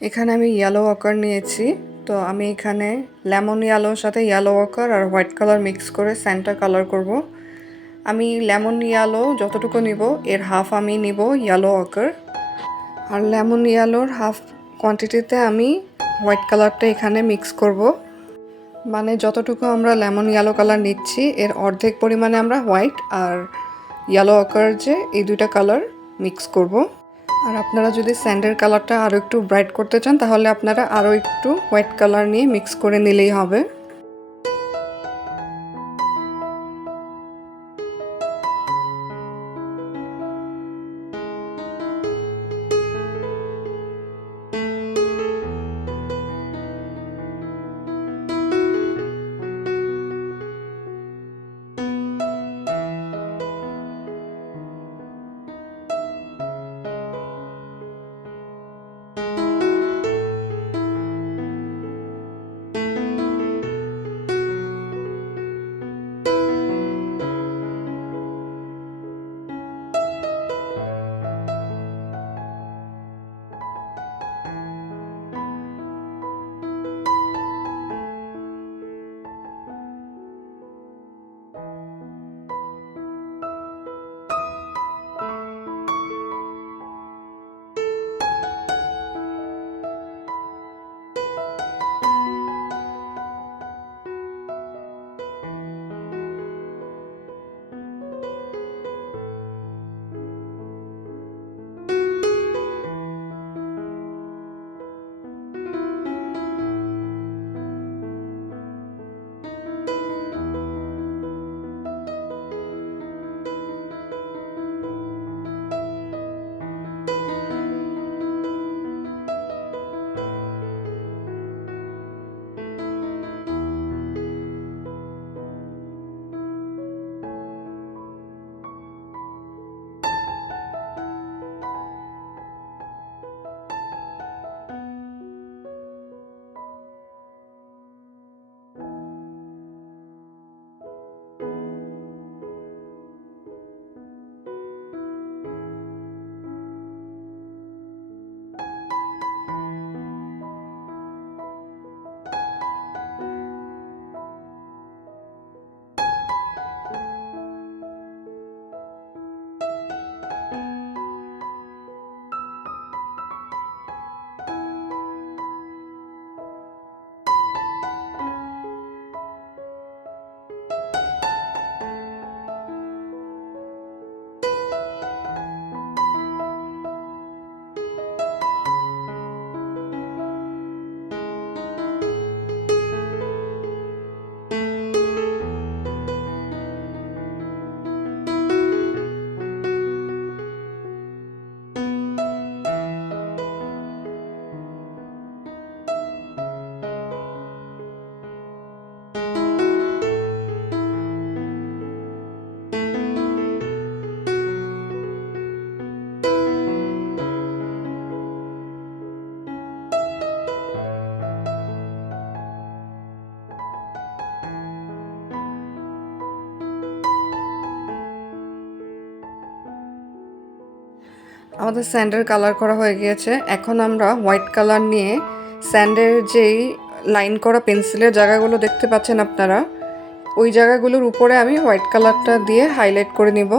এখানে আমি ইয়েলো ওয়াকার নিয়েছি। তো আমি এখানে লেমন ইয়েলোর সাথে ইয়েলো ওয়াকার আর হোয়াইট কালার মিক্স করে স্যান্টা কালার করব। আমি লেমন ইয়েলো যতটুকু নিব এর হাফ আমি নিব ইয়েলো ওয়াকার, আর লেমন ইয়েলোর হাফ কোয়ান্টিটিতে আমি হোয়াইট কালারটা এখানে মিক্স করব। মানে যতটুকু আমরা লেমন ইয়েলো কালার নিচ্ছি এর অর্ধেক পরিমাণে আমরা হোয়াইট আর ইয়েলো ওয়াকার যে এই দুইটা কালার মিক্স করব। আর আপনারা যদি স্যান্ডের কালারটা আরও একটু ব্রাইট করতে চান তাহলে আপনারা আরও একটু হোয়াইট কালার নিয়ে মিক্স করে নিলেই হবে। আমাদের স্যান্ডের কালার করা হয়ে গিয়েছে। এখন আমরা হোয়াইট কালার নিয়ে স্যান্ডের যেই লাইন করা পেন্সিলের জায়গাগুলো দেখতে পাচ্ছেন আপনারা, ওই জায়গাগুলোর উপরে আমি হোয়াইট কালারটা দিয়ে হাইলাইট করে নিব।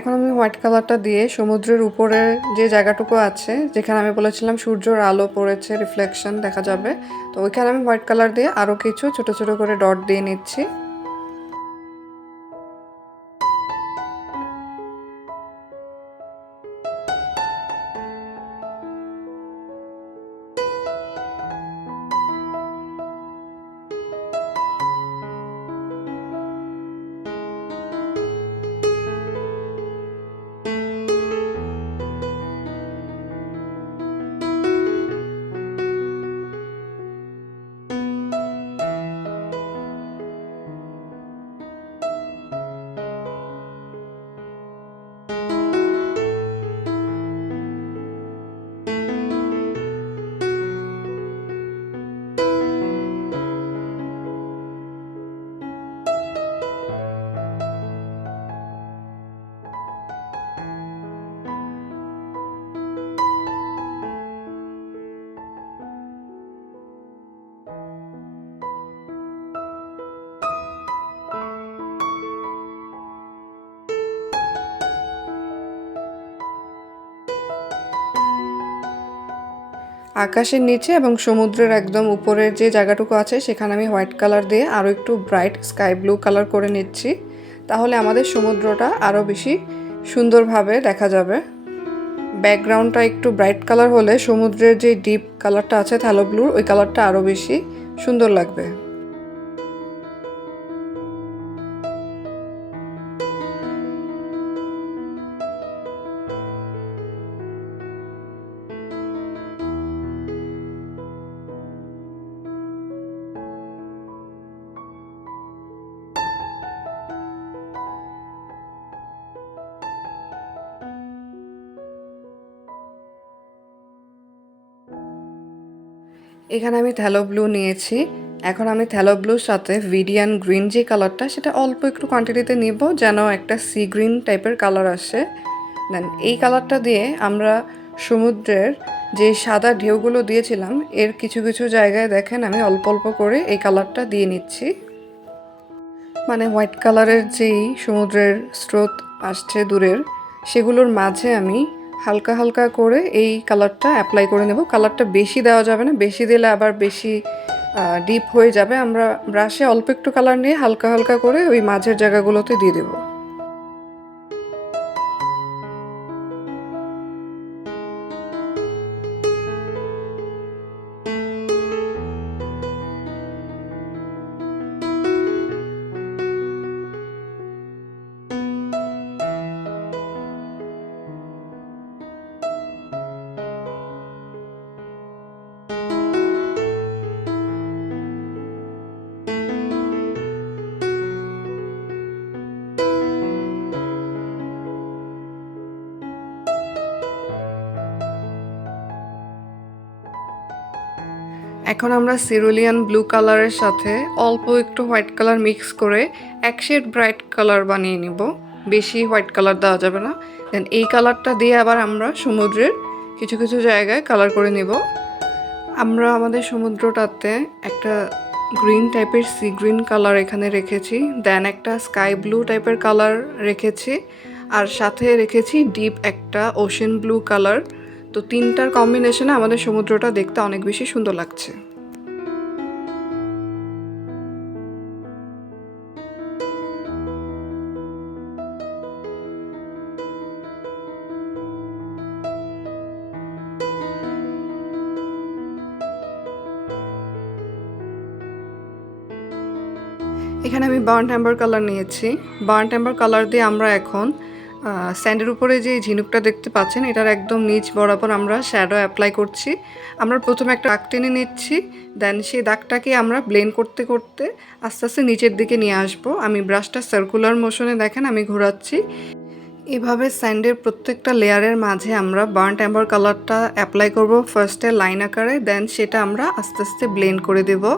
এখন আমি হোয়াইট কালারটা দিয়ে সমুদ্রের উপরে যে জায়গাটুকু আছে যেখানে আমি বলেছিলাম সূর্যের আলো পড়েছে, রিফ্লেকশন দেখা যাবে, তো ওইখানে আমি হোয়াইট কালার দিয়ে আরও কিছু ছোট ছোট করে ডট দিয়ে নিচ্ছি। আকাশের নিচে এবং সমুদ্রের একদম উপরের যে জায়গাটুকু আছে সেখানে আমি হোয়াইট কালার দিয়ে আরও একটু ব্রাইট স্কাই ব্লু কালার করে নিচ্ছি, তাহলে আমাদের সমুদ্রটা আরও বেশি সুন্দরভাবে দেখা যাবে। ব্যাকগ্রাউন্ডটা একটু ব্রাইট কালার হলে সমুদ্রের যে ডিপ কালারটা আছে থ্যালো ব্লুর, ওই কালারটা আরও বেশি সুন্দর লাগবে। এখানে আমি থ্যালো ব্লু নিয়েছি। এখন আমি থ্যালো ব্লুর সাথে ভিডিয়ান গ্রিন যে কালারটা সেটা অল্প একটু কোয়ান্টিটিতে নিব, যেন একটা সি গ্রিন টাইপের কালার আসে। দেন এই কালারটা দিয়ে আমরা সমুদ্রের যে সাদা ঢেউগুলো দিয়েছিলাম এর কিছু কিছু জায়গায় দেখেন আমি অল্প অল্প করে এই কালারটা দিয়ে নিচ্ছি। মানে হোয়াইট কালারের যেই সমুদ্রের স্রোত আসছে দূরের, সেগুলোর মাঝে আমি হালকা হালকা করে এই কালারটা অ্যাপ্লাই করে নেব। কালারটা বেশি দেওয়া যাবে না, বেশি দিলে আবার বেশি ডিপ হয়ে যাবে। আমরা ব্রাশে অল্প একটু কালার নিয়ে হালকা হালকা করে ওই মাঝের জায়গাগুলোতে দিয়ে দেবো। এখন আমরা সিরুলিয়ান ব্লু কালারের সাথে অল্প একটু হোয়াইট কালার মিক্স করে এক শেড ব্রাইট কালার বানিয়ে নিব। বেশি হোয়াইট কালার দেওয়া যাবে না। দেন এই কালারটা দিয়ে আবার আমরা সমুদ্রের কিছু কিছু জায়গায় কালার করে নিব। আমরা আমাদের সমুদ্রটাতে একটা গ্রিন টাইপের সি গ্রিন কালার এখানে রেখেছি, দেন একটা স্কাই ব্লু টাইপের কালার রেখেছি, আর সাথে রেখেছি ডিপ একটা ওশেন ব্লু কালার। তো তিনটার কম্বিনেশনে আমাদের সমুদ্রটা দেখতে অনেক বেশি সুন্দর লাগছে। এখানে আমি বার্ন্ট অ্যাম্বার কালার নিয়েছি। বার্ন্ট অ্যাম্বার কালার দিয়ে আমরা এখন স্যান্ডের উপরে যে ঝিনুকটা দেখতে পাচ্ছেন এটার একদম নিচ বরাবর আমরা শ্যাডো অ্যাপ্লাই করছি। আমরা প্রথমে একটা দাগ টেনে নিচ্ছি, দেন সেই দাগটাকে আমরা ব্লেন্ড করতে করতে আস্তে আস্তে নিচের দিকে নিয়ে আসবো। আমি ব্রাশটা সার্কুলার মোশনে দেখেন আমি ঘোরাচ্ছি। এভাবে স্যান্ডের প্রত্যেকটা লেয়ারের মাঝে আমরা বার্ন্ট অ্যাম্বার কালারটা অ্যাপ্লাই করব ফার্স্টে লাইন আকারে, দেন সেটা আমরা আস্তে আস্তে ব্লেন্ড করে দেবো।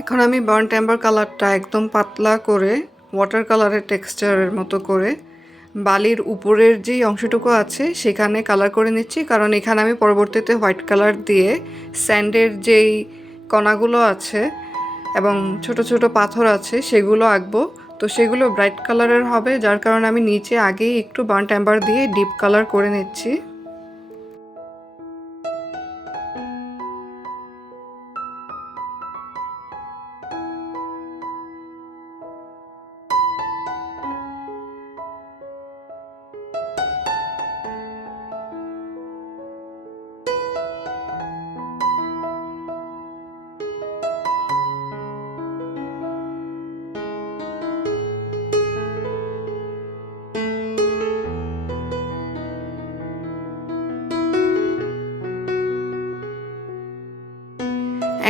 এখন আমি বার্ন্ট অ্যাম্বার কালারটা একদম পাতলা করে ওয়াটার কালারের টেক্সচারের মতো করে বালির উপরের যেই অংশটুকু আছে সেখানে কালার করে নিচ্ছি, কারণ এখানে আমি পরবর্তীতে হোয়াইট কালার দিয়ে স্যান্ডের যেই কণাগুলো আছে এবং ছোট ছোট পাথর আছে সেগুলো আঁকবো। তো সেগুলো ব্রাইট কালারের হবে, যার কারণে আমি নিচে আগেই একটু বার্ন্ট অ্যাম্বার দিয়ে ডিপ কালার করে নিচ্ছি।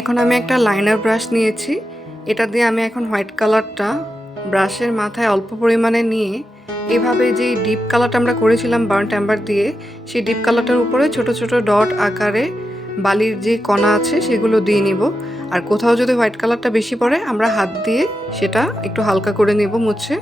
এখন আমি একটা লাইনার ব্রাশ নিয়েছি, এটা দিয়ে আমি এখন হোয়াইট কালারটা ব্রাশের মাথায় অল্প পরিমাণে নিয়ে এভাবে যেই ডিপ কালারটা আমরা করেছিলাম বার্ন্ট অ্যাম্বার দিয়ে সেই ডিপ কালারটার উপরে ছোট ছোট ডট আকারে বালির যে কণা আছে সেগুলো দিয়ে নিব। আর কোথাও যদি হোয়াইট কালারটা বেশি পড়ে আমরা হাত দিয়ে সেটা একটু হালকা করে নেব মুছে।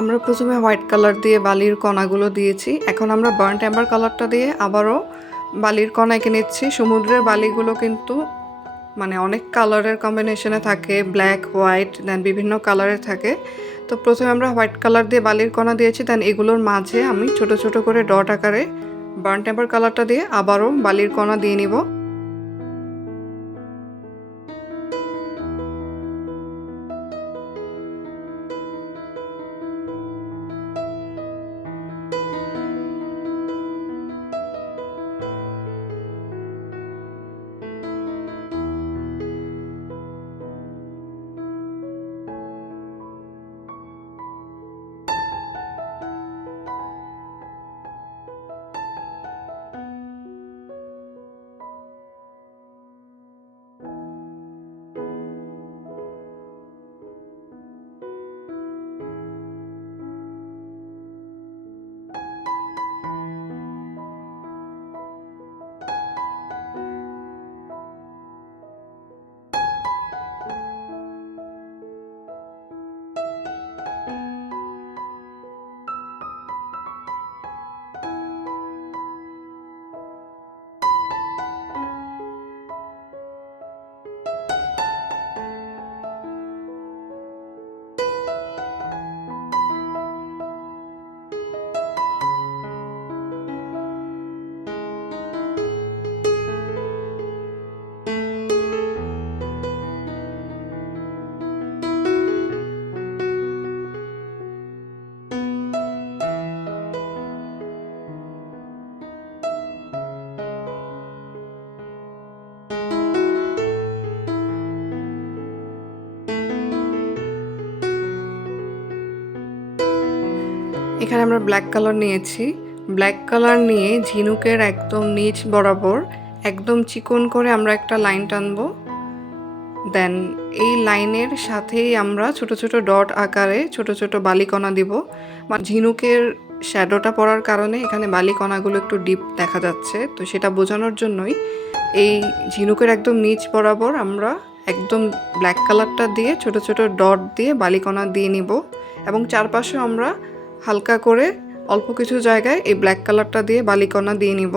আমরা প্রথমে হোয়াইট কালার দিয়ে বালির কণাগুলো দিয়েছি, এখন আমরা বার্ন্ট অ্যাম্বার কালারটা দিয়ে আবারও বালির কণা এঁকে নিচ্ছি। সমুদ্রের বালিগুলো কিন্তু মানে অনেক কালারের কম্বিনেশনে থাকে, ব্ল্যাক, হোয়াইট, দেন বিভিন্ন কালারের থাকে। তো প্রথমে আমরা হোয়াইট কালার দিয়ে বালির কণা দিয়েছি, দেন এগুলোর মাঝে আমি ছোট ছোট করে ডট আকারে বার্ন্ট অ্যাম্বার কালারটা দিয়ে আবারও বালির কণা দিয়ে নিব। এখানে আমরা ব্ল্যাক কালার নিয়েছি। ব্ল্যাক কালার নিয়ে ঝিনুকের একদম নিচ বরাবর একদম চিকন করে আমরা একটা লাইন টানবো। দেন এই লাইনের সাথেই আমরা ছোট ছোট ডট আকারে ছোট ছোট বালিকণা দিব। ঝিনুকের শ্যাডোটা পড়ার কারণে এখানে বালিকণাগুলো একটু ডিপ দেখা যাচ্ছে, তো সেটা বোঝানোর জন্যই এই ঝিনুকের একদম নিচ বরাবর আমরা একদম ব্ল্যাক কালারটা দিয়ে ছোট ছোট ডট দিয়ে বালিকণা দিয়ে নিব, এবং চারপাশে আমরা হালকা করে অল্প কিছু জায়গায় এই ব্ল্যাক কালারটা দিয়ে বালিকণা দিয়ে নিব।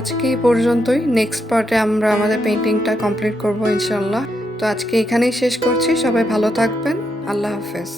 আজকে এই পর্যন্তই। নেক্সট পার্টে আমরা আমাদের পেইন্টিংটা কমপ্লিট করব ইনশাল্লাহ। তো আজকে এখানেই শেষ করছি। সবাই ভালো থাকবেন। আল্লাহ হাফেজ।